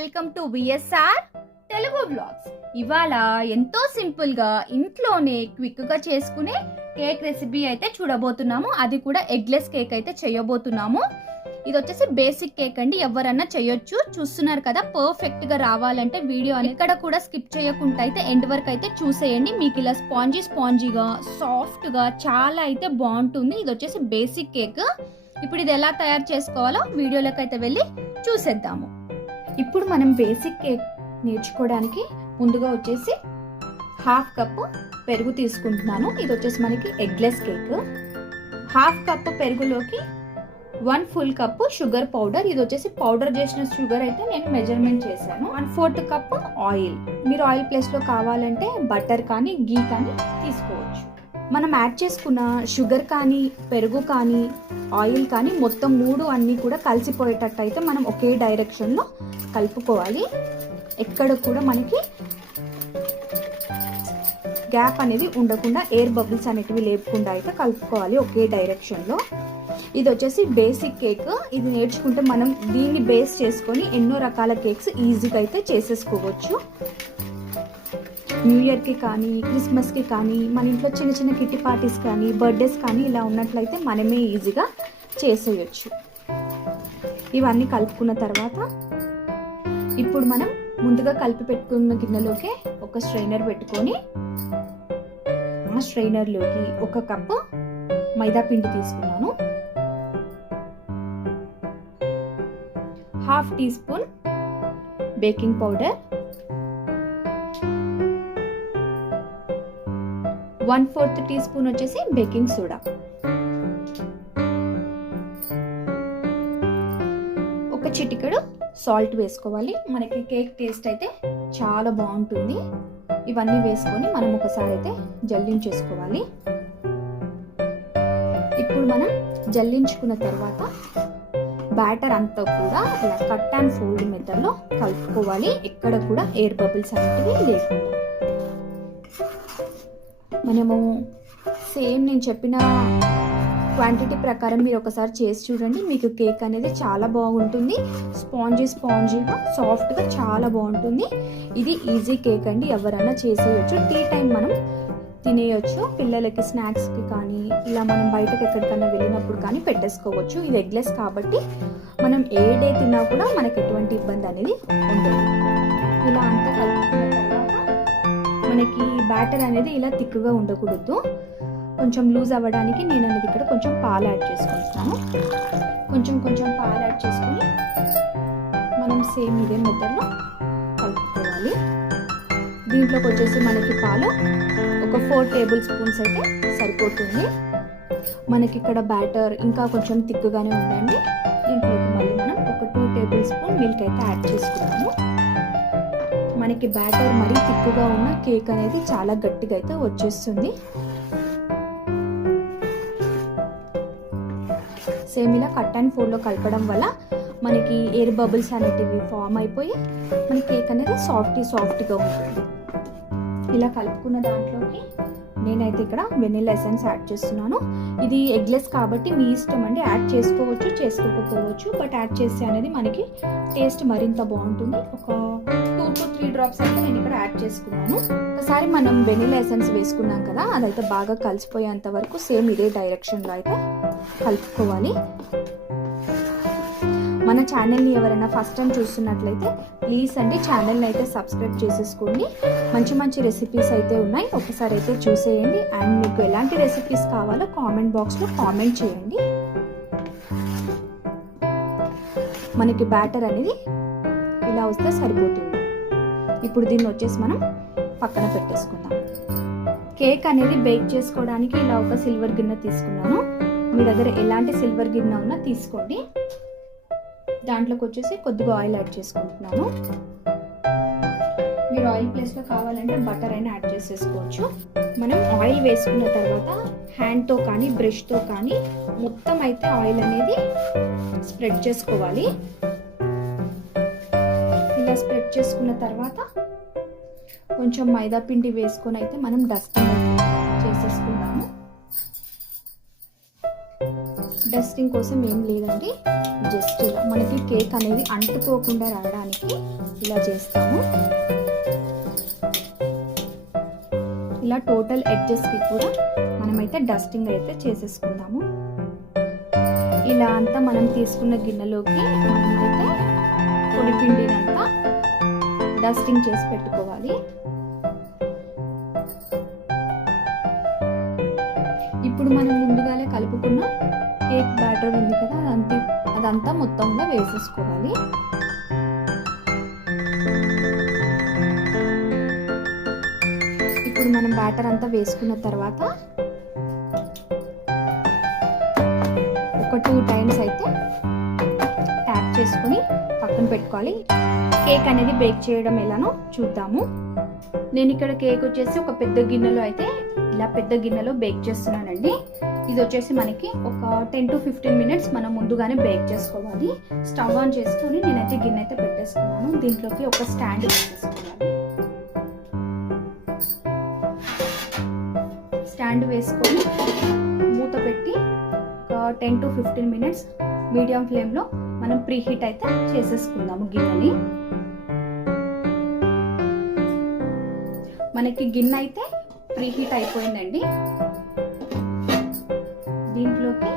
Welcome to VSR Telugu vlogs. ఇవాళ ఎంతో simple గా ఇంట్లోనే క్విక్ గా చేసుకునే కేక్ రెసిపీ అయితే చూడబోతున్నాము. అది కూడా ఎగ్లెస్ కేక్ అయితే చేయబోతున్నాము. ఇది వచ్చేసి బేసిక్ కేక్ అండి, ఎవరన్నా చేయొచ్చు. చూస్తున్నారు కదా, పర్ఫెక్ట్ గా రావాలంటే వీడియో ఎక్కడ కూడా స్కిప్ చేయకుండా అయితే ఎండ్ వరకు అయితే చూసేయండి. మీకు ఇలా స్పాంజీగా సాఫ్ట్ గా చాలా అయితే బాగుంటుంది. ఇది వచ్చేసి బేసిక్ కేక్. ఇప్పుడు ఇది ఎలా తయారు చేసుకోవాలో వీడియోలోకి అయితే వెళ్ళి చూసేద్దాము. ఇప్పుడు మనం బేసిక్ కేక్ నేర్చుకోవడానికి ముందుగా వచ్చేసి 1/2 కప్పు పెరుగు తీసుకుంటున్నాను. ఇది వచ్చేసి మనకి ఎగ్లెస్ కేక్. 1/2 కప్పు పెరుగులోకి 1 ఫుల్ కప్పు షుగర్ పౌడర్. ఇది వచ్చేసి పౌడర్ చేసిన షుగర్ అయితే నేను మెజర్మెంట్ చేశాను. 1/4 కప్పు ఆయిల్. మీరు ఆయిల్ ప్లేస్లో కావాలంటే బటర్ కానీ గీ కానీ తీసుకోవచ్చు. మనం యాడ్ చేసుకున్న షుగర్ కానీ పెరుగు కానీ ఆయిల్ కానీ మొత్తం 3 అన్నీ కూడా కలిసిపోయేటట్టు అయితే మనం ఒకే డైరెక్షన్లో కలుపుకోవాలి. ఎక్కడ కూడా మనకి గ్యాప్ అనేది ఉండకుండా, ఎయిర్ బబుల్స్ అనేటివి లేకుండా అయితే కలుపుకోవాలి ఒకే డైరెక్షన్లో. ఇది వచ్చేసి బేసిక్ కేక్. ఇది నేర్చుకుంటే మనం దీన్ని బేస్ చేసుకొని ఎన్నో రకాల కేక్స్ ఈజీగా అయితే చేసేసుకోవచ్చు. న్యూ ఇయర్కి కానీ క్రిస్మస్కి కానీ మన ఇంట్లో చిన్న చిన్న కిట్టి పార్టీస్ కానీ బర్త్డేస్ కానీ ఇలా ఉన్నట్లయితే మనమే ఈజీగా చేసేయచ్చు. ఇవన్నీ కలుపుకున్న తర్వాత ఇప్పుడు మనం ముందుగా కలిపి పెట్టుకున్న గిన్నెలోకి ఒక స్ట్రైనర్ పెట్టుకొని ఆ స్ట్రైనర్లోకి 1 కప్పు మైదా పిండి తీసుకున్నాను. 1/2 teaspoon baking powder, 1/4 teaspoon వచ్చేసి బేకింగ్ సోడా, ఒక చిటికెడు సాల్ట్ వేసుకోవాలి. మనకి కేక్ టేస్ట్ అయితే చాలా బాగుంటుంది. ఇవన్నీ వేసుకొని మనం ఒకసారి అయితే జల్లించేసుకోవాలి. ఇప్పుడు మనం జల్లించుకున్న తర్వాత బ్యాటర్ అంతా కూడా ఇలా కట్ అండ్ ఫోల్డ్ మెథడ్లో కలుపుకోవాలి. ఎక్కడ కూడా ఎయిర్ బబుల్స్ అనేటివి లేకుండా. మనము సేమ్ నేను చెప్పిన క్వాంటిటీ ప్రకారం మీరు ఒకసారి చేసి చూడండి. మీకు కేక్ అనేది చాలా బాగుంటుంది. స్పాంజీగా సాఫ్ట్గా చాలా బాగుంటుంది. ఇది ఈజీ కేక్ అండి, ఎవరైనా చేసేయచ్చు. టీ టైం మనం తినేయచ్చు. పిల్లలకి స్నాక్స్కి కానీ ఇలా మనం బయటకు ఎక్కడికైనా వెళ్ళినప్పుడు కానీ పెట్టేసుకోవచ్చు. ఇది ఎగ్లెస్ కాబట్టి మనం ఏ డే తిన్నా కూడా మనకు ఎటువంటి ఇబ్బంది అనేది ఉండదు. ఇలా అంతా కలుపుకున్న తర్వాత మనకి బ్యాటర్ అనేది ఇలా థిక్గా ఉండకూడదు. కొంచెం లూజ్ అవ్వడానికి నేను అనేది ఇక్కడ కొంచెం పాలు యాడ్ చేసుకుంటున్నాను. కొంచెం పాలు యాడ్ చేసుకొని మనం సేమ్ ఇదే మెథడ్లో కలుపుకోవాలి. దీంట్లోకి వచ్చేసి మనకి పాలు ఒక 4 టేబుల్ స్పూన్స్ అయితే సరిపోతుంది. మనకి ఇక్కడ బ్యాటర్ ఇంకా కొంచెం థిక్గానే ఉందండి. దీంట్లోకి మళ్ళీ మనం ఒక 2 టేబుల్ స్పూన్ మిల్క్ అయితే యాడ్ చేసుకున్నాము. మనకి బ్యాటర్ మరీ థిక్గా ఉన్న కేక్ అనేది చాలా గట్టిగా అయితే వచ్చేస్తుంది. సేమ్ ఇలా కట్ అండ్ ఫోల్డ్లో కలపడం వల్ల మనకి ఎయిర్ బబుల్స్ అనేటివి ఫామ్ అయిపోయి మన కేక్ అనేది సాఫ్ట్గా ఉంటుంది. ఇలా కలుపుకున్న దాంట్లోకి నేనైతే ఇక్కడ వెనిల్లా ఎసెన్స్ యాడ్ చేస్తున్నాను. ఇది ఎగ్లెస్ కాబట్టి మీ ఇష్టం అండి, యాడ్ చేసుకోవచ్చు చేసుకోకపోవచ్చు. బట్ యాడ్ చేస్తే అనేది మనకి టేస్ట్ మరింత బాగుంటుంది. ఒక 2 to 3 డ్రాప్స్ అయితే నేను ఇక్కడ యాడ్ చేసుకున్నాను. ఒకసారి మనం వెనిల్లా ఎసెన్స్ వేసుకున్నాం కదా, అదైతే బాగా కలిసిపోయేంత వరకు సేమ్ ఇదే డైరెక్షన్లో అయితే కలుపుకోవాలి. మన ఛానల్ని ఎవరైనా ఫస్ట్ టైం చూస్తున్నట్లయితే ప్లీజ్ అండి ఛానల్ని అయితే సబ్స్క్రైబ్ చేసేసుకోండి. మంచి రెసిపీస్ అయితే ఉన్నాయి, ఒకసారి అయితే చూసేయండి. అండ్ మీకు ఎలాంటి రెసిపీస్ కావాలో కామెంట్ బాక్స్లో కామెంట్ చేయండి. మనకి బ్యాటర్ అనేది ఇలా వస్తే సరిపోతుంది. ఇప్పుడు దీన్ని వచ్చేసి మనం పక్కన పెట్టేసుకుందాం. కేక్ అనేది బేక్ చేసుకోవడానికి ఇలా ఒక సిల్వర్ గిన్నె తీసుకున్నాను. మీ దగ్గర ఎలాంటి సిల్వర్ గిన్నె ఉన్నా తీసుకోండి. దాంట్లోకి వచ్చేసి కొద్దిగా ఆయిల్ యాడ్ చేసుకుంటున్నాను. మీరు ఆయిల్ ప్లేస్లో కావాలంటే బటర్ అయినా యాడ్ చేసేసుకోవచ్చు. మనం ఆయిల్ వేసుకున్న తర్వాత హ్యాండ్తో కానీ బ్రష్తో కానీ మొత్తం అయితే ఆయిల్ అనేది స్ప్రెడ్ చేసుకోవాలి. ఇలా స్ప్రెడ్ చేసుకున్న తర్వాత కొంచెం మైదా పిండి వేసుకొని అయితే మనం డస్టింగ్ చేసేసుకుందాము. డస్టింగ్ కోసం ఏం లేదండి, జస్ట్ ఇలా మనకి కేక్ అనేది అంటుకోకుండా రావడానికి ఇలా చేస్తాము. ఇలా టోటల్ ఎడ్జెస్కి కూడా మనమైతే డస్టింగ్ అయితే చేసేసుకుందాము. ఇలా అంతా మనం తీసుకున్న గిన్నెలోకి మనమైతే పొడి పిండినంతా డస్టింగ్ చేసి పెట్టుకోవాలి. ఇప్పుడు మనం ముందుగానే కలుపుకున్న కేక్ బ్యాటర్ ఉంది కదా, అదంతా మొత్తంగా వేసేసుకోవాలి. ఇప్పుడు మనం బ్యాటర్ అంతా వేసుకున్న తర్వాత ఒక 2 టైమ్స్ అయితే ట్యాప్ చేసుకొని పక్కన పెట్టుకోవాలి. కేక్ అనేది బేక్ చేయడం ఎలానో చూద్దాము. నేను ఇక్కడ కేక్ వచ్చేసి ఒక పెద్ద గిన్నెలో అయితే ఇలా పెద్ద గిన్నెలో బేక్ చేస్తున్నానండి. ఇది వచ్చేసి మనకి ఒక 10 to 15 minutes మనం ముందుగానే బేక్ చేసుకోవాలి. స్టవ్ ఆన్ చేసుకొని నేనైతే గిన్నె అయితే పెట్టేసుకున్నాను. దీంట్లోకి ఒక స్టాండ్ వేసేసుకోవాలి. స్టాండ్ వేసుకొని మూత పెట్టి ఒక 10 to 15 minutes మీడియం ఫ్లేమ్లో మనం ప్రీహీట్ అయితే చేసేసుకుందాము గిన్నెని. మనకి గిన్నె అయితే ప్రీహీట్ అయిపోయిందండి. దీంట్లోకి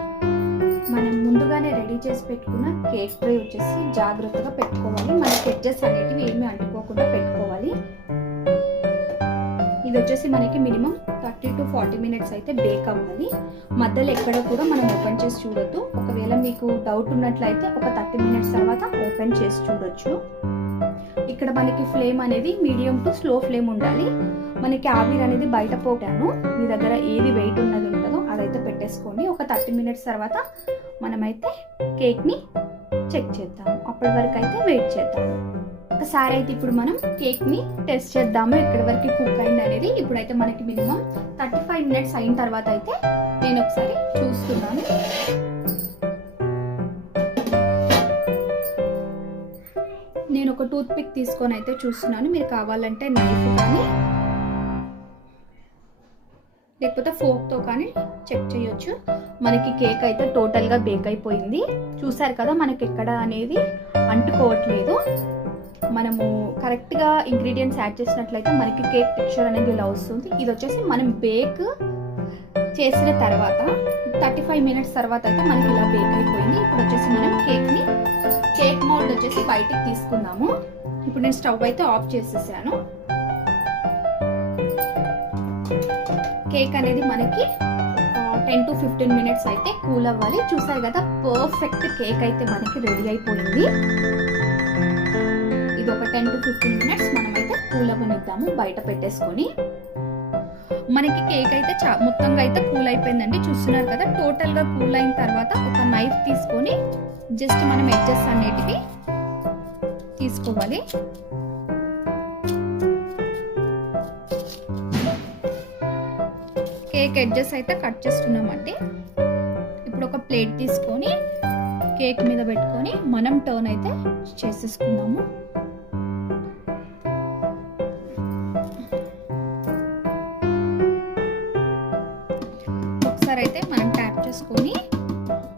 మనం ముందుగానే రెడీ చేసి పెట్టుకున్న కేక్ ట్రే వచ్చేసి జాగ్రత్తగా పెట్టుకోవాలి. మనకి ఎడ్జెస్ అనేటివి ఏమీ అంటుకోకుండా పెట్టుకోవాలి. ఇది వచ్చేసి మనకి మినిమం 30 to 40 minutes అయితే బేక్ అవ్వాలి. మధ్యలో ఎక్కడ కూడా మనం ఓపెన్ చేసి చూడొద్దు. ఒకవేళ మీకు డౌట్ ఉన్నట్లయితే ఒక 30 minutes తర్వాత ఓపెన్ చేసి చూడొచ్చు. ఇక్కడ మనకి ఫ్లేమ్ అనేది మీడియం టు స్లో ఫ్లేమ్ ఉండాలి. మనకి ఆవిరి అనేది బయట పోటాను. మీ దగ్గర ఏది వెయిట్ ఉన్నది ఉంటుందో అదైతే పెట్టేసుకోండి. ఒక 30 minutes తర్వాత మనమైతే కేక్ని చెక్ చేద్దాము. అప్పటి వరకు అయితే వెయిట్ చేద్దాము. ఒకసారి అయితే ఇప్పుడు మనం కేక్ని టెస్ట్ చేద్దాము ఎక్కడి వరకు కుక్ అయింది అనేది. ఇప్పుడైతే మనకి మినిమం 35 minutes అయిన తర్వాత అయితే నేను ఒకసారి చూస్తున్నాను. నేను ఒక టూత్ పిక్ తీసుకొని అయితే చూస్తున్నాను. మీరు కావాలంటే నైఫ్ కానీ లేకపోతే ఫోర్క్తో కానీ చెక్ చేయొచ్చు. మనకి కేక్ అయితే టోటల్గా బేక్ అయిపోయింది. చూసారు కదా, మనకి ఎక్కడ అనేది అంటుకోవట్లేదు. మనము కరెక్ట్గా ఇంగ్రీడియంట్స్ యాడ్ చేసినట్లయితే మనకి కేక్ టెక్స్చర్ అనేది ఇలా వస్తుంది. ఇది వచ్చేసి మనం బేక్ చేసిన తర్వాత 35 minutes తర్వాత అయితే మనకి ఇలా బేక్ అయిపోయింది. ఇప్పుడు వచ్చేసి మనం కేక్ మౌల్డ్ వచ్చేసి బయటికి తీసుకుందాము. ఇప్పుడు నేను స్టవ్ అయితే ఆఫ్ చేసేసాను. కేక్ అనేది మనకి 10 to 15 minutes అయితే కూల్ అవ్వాలి. చూసారు కదా, పర్ఫెక్ట్ కేక్ అయితే మనకి రెడీ అయిపోయింది. ఇది ఒక 10 to 15 minutes మనమైతే కూల్ అవ్వనిద్దాము బయట పెట్టేసుకొని. మనకి కేక్ అయితే మొత్తంగా అయితే కూల్ అయిపోయిందండి. చూస్తున్నారు కదా, టోటల్గా కూల్ అయిన తర్వాత ఒక నైఫ్ తీసుకొని జస్ట్ మనం ఎడ్జెస్ అనేటివి తీసుకోవాలి. కేక్ ఎడ్జెస్ అయితే కట్ చేస్తున్నామండి. ఇప్పుడు ఒక ప్లేట్ తీసుకొని కేక్ మీద పెట్టుకొని మనం టర్న్ అయితే చేసేసుకుందాము. ఒకసారి అయితే మనం ట్యాప్ చేసుకొని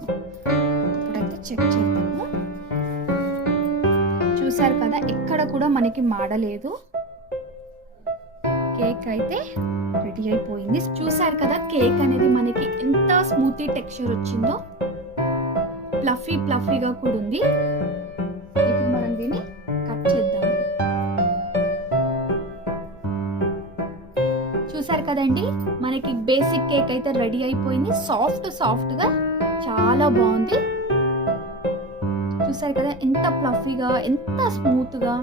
ఇప్పుడైతే చెక్ చేద్దాము. చూసారు కదా, ఎక్కడ కూడా మనకి మాడలేదు. కేక్ అయితే రెడీ అయిపోయింది. చూసారు కదా, కేక్ అనేది మనకి ఎంత స్మూతీ టెక్స్చర్ వచ్చిందో, ఫ్లఫీగా కూడా ఉంది. ఇప్పుడు మనం దీన్ని కట్ చేద్దాం. చూసారు కదండి, మనకి బేసిక్ కేక్ అయితే రెడీ అయిపోయింది. సాఫ్ట్గా చాలా బాగుంది. చూసారు కదా, ఎంత ఫ్లఫీగా, ఎంత స్మూత్గా.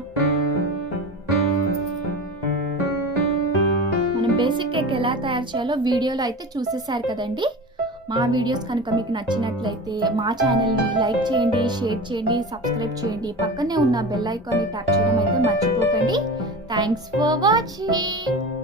బేసిక్ కేక్ ఎలా తయారు చేయాలో వీడియోలో అయితే చూసేసారు కదండి. మా వీడియోస్ కనుక మీకు నచ్చినట్లయితే మా ఛానల్ని లైక్ చేయండి, షేర్ చేయండి, సబ్స్క్రైబ్ చేయండి. పక్కనే ఉన్న బెల్ ఐకాన్ని ట్యాప్ చేయడం అయితే మర్చిపోకండి. Thanks for watching.